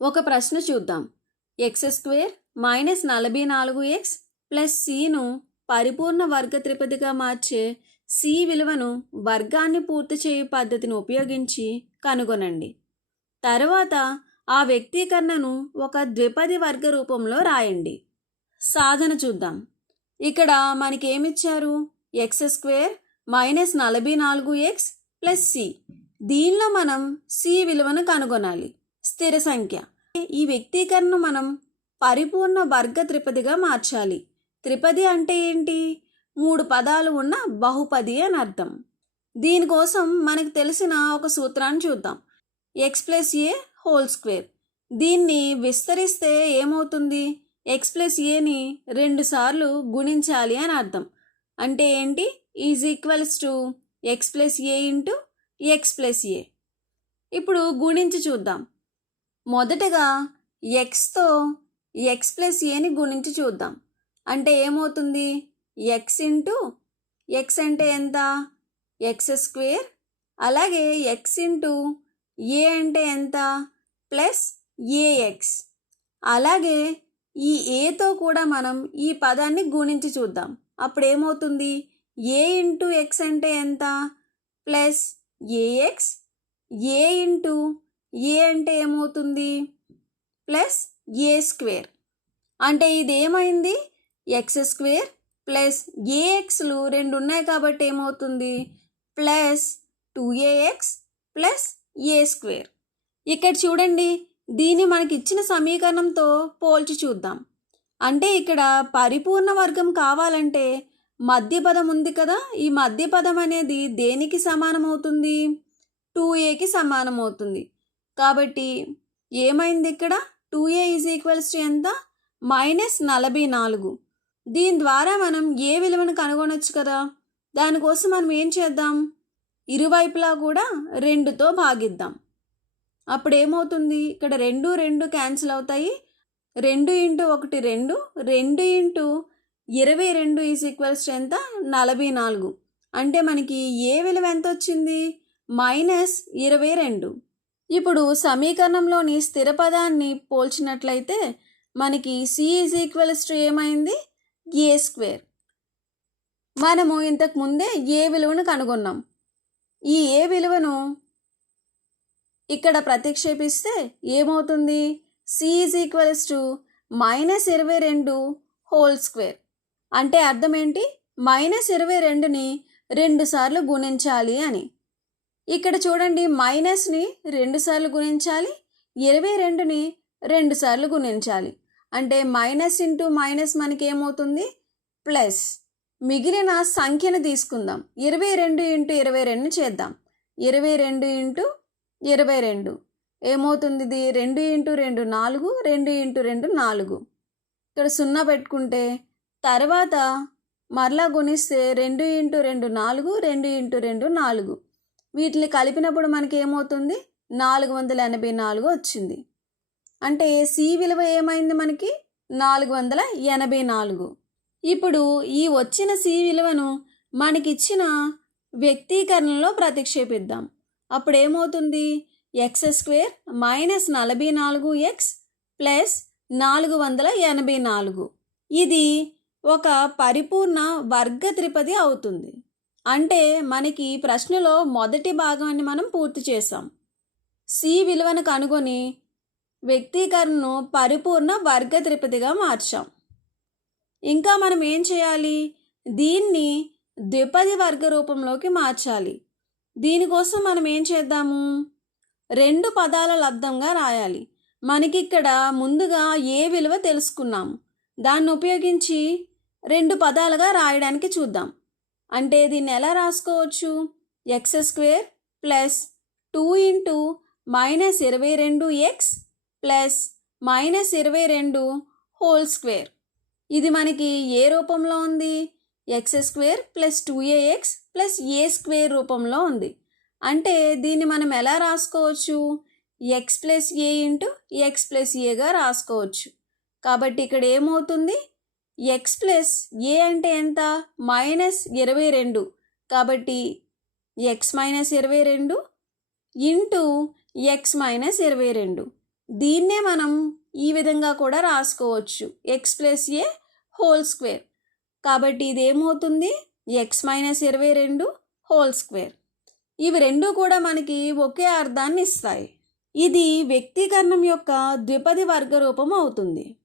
ఒక ప్రశ్న చూద్దాం. x² మైనస్ 44x ప్లస్ cను పరిపూర్ణ వర్గ త్రిపదిగా మార్చే c విలువను వర్గాన్ని పూర్తి చేయు పద్ధతిని ఉపయోగించి కనుగొనండి. తర్వాత ఆ వ్యక్తీకరణను ఒక ద్విపది వర్గ రూపంలో రాయండి. సాధన చూద్దాం. ఇక్కడ మనకేమిచ్చారు? x² minus 44x plus c. దీనిలో మనం c విలువను కనుగొనాలి. స్థిర సంఖ్య. ఈ వ్యక్తీకరణను మనం పరిపూర్ణ వర్గ త్రిపదిగా మార్చాలి. త్రిపది అంటే ఏంటి? 3 పదాలు ఉన్న బహుపది అని అర్థం. దీనికోసం మనకు తెలిసిన ఒక సూత్రాన్ని చూద్దాం. x+a². దీన్ని విస్తరిస్తే ఏమవుతుంది? x+aని 2 సార్లు గుణించాలి అని అర్థం. అంటే ఏంటి? x+a into x+a. ఇప్పుడు గుణించి చూద్దాం. మొదటగా xతో x+aని గుణించి చూద్దాం. అంటే ఏమవుతుంది? x ఇంటూ x అంటే ఎంత? x². అలాగే x ఇంటూ a అంటే ఎంత? Plus ax. అలాగే ఈ aతో కూడా మనం ఈ పదాన్ని గుణించి చూద్దాం. అప్పుడు ఏమవుతుంది? a ఇంటూ x అంటే ఎంత? Plus ax. a into a అంటే ఏమవుతుంది? Plus a². అంటే ఇది ఏమైంది? x² ప్లస్ axలు 2 ఉన్నాయి కాబట్టి ఏమవుతుంది? Plus 2ax plus a². ఇక్కడ చూడండి, దీన్ని మనకి ఇచ్చిన సమీకరణంతో పోల్చి చూద్దాం. అంటే ఇక్కడ పరిపూర్ణ వర్గం కావాలంటే మధ్య పదం ఉంది కదా, ఈ మధ్య పదం అనేది దేనికి సమానం అవుతుంది? 2aకి సమానం అవుతుంది. కాబట్టి ఏమైంది ఇక్కడ? 2a ఎంత? -44. దీని ద్వారా మనం ఏ విలువను కనుగొనొచ్చు కదా. దానికోసం మనం ఏం చేద్దాం? ఇరువైపులా కూడా 2తో భాగిద్దాం. అప్పుడు ఏమవుతుంది? ఇక్కడ 2 2 క్యాన్సిల్ అవుతాయి. 2 × 1 2. 2 × 22 ఎంత? 44. అంటే మనకి ఏ విలువ ఎంత వచ్చింది? -22. ఇప్పుడు సమీకరణంలోని స్థిర పదాన్ని పోల్చినట్లయితే మనకి c ఏమైంది? a². మనము ఇంతకు ముందే ఏ విలువను కనుగొన్నాం. ఈ ఏ విలువను ఇక్కడ ప్రతిక్షేపిస్తే ఏమవుతుంది? c -22². అంటే అర్థం ఏంటి? -22ని 2 సార్లు గుణించాలి అని. ఇక్కడ చూడండి, మైనస్ని 2 సార్లు గుణించాలి, 22ని 2 సార్లు గుణించాలి. అంటే మైనస్ ఇంటూ మైనస్ మనకి ఏమవుతుంది? ప్లస్. మిగిలిన సంఖ్యను తీసుకుందాం. 22 × 22 చేద్దాం. 22 × 22 ఏమవుతుంది? ఇది 2 × 2 4, 2 × 2 4. ఇక్కడ 0 పెట్టుకుంటే తర్వాత మరలా గుణిస్తే 2 × 2 4, 2 × 2 4. వీటిని కలిపినప్పుడు మనకి ఏమవుతుంది? 484 వచ్చింది. అంటే సి విలువ ఏమైంది మనకి? 484. ఇప్పుడు ఈ వచ్చిన సి విలువను మనకిచ్చిన వ్యక్తీకరణలో ప్రతిక్షేపిద్దాం. అప్పుడు ఏమవుతుంది? x² -44x plus 484. ఇది ఒక పరిపూర్ణ వర్గ త్రిపది అవుతుంది. అంటే మనకి ప్రశ్నలో మొదటి భాగాన్ని మనం పూర్తి చేసాం. c విలువను కనుగొని వ్యక్తీకరణను పరిపూర్ణ వర్గ త్రిపదిగా మార్చాం. ఇంకా మనం ఏం చేయాలి? దీన్ని ద్విపది వర్గ రూపంలోకి మార్చాలి. దీనికోసం మనం ఏం చేద్దాము? 2 పదాల లబ్దంగా రాయాలి. మనకిక్కడ ముందుగా ఏ విలువ తెలుసుకున్నాము. దాన్ని ఉపయోగించి 2 పదాలుగా రాయడానికి చూద్దాం. అంటే దీన్ని ఎలా రాసుకోవచ్చు? x² plus 2 × -22x plus -22². ఇది మనకి ఏ రూపంలో ఉంది? x² plus 2ax plus a² రూపంలో ఉంది. అంటే దీన్ని మనం ఎలా రాసుకోవచ్చు? x+a × x+aగా రాసుకోవచ్చు. కాబట్టి ఇక్కడ ఏమవుతుంది? x+a అంటే ఎంత? -22. కాబట్టి x - 22 ఇంటూ x - 22. దీన్నే మనం ఈ విధంగా కూడా రాసుకోవచ్చు, ఎక్స్ ప్లస్ ఏ హోల్ స్క్వేర్. కాబట్టి ఇదేమవుతుంది, ఎక్స్ మైనస్ 22 హోల్ స్క్వేర్. ఇవి రెండు కూడా మనకి ఒకే అర్థాన్ని ఇస్తాయి. ఇది వ్యక్తీకరణం యొక్క ద్విపది వర్గ రూపం అవుతుంది.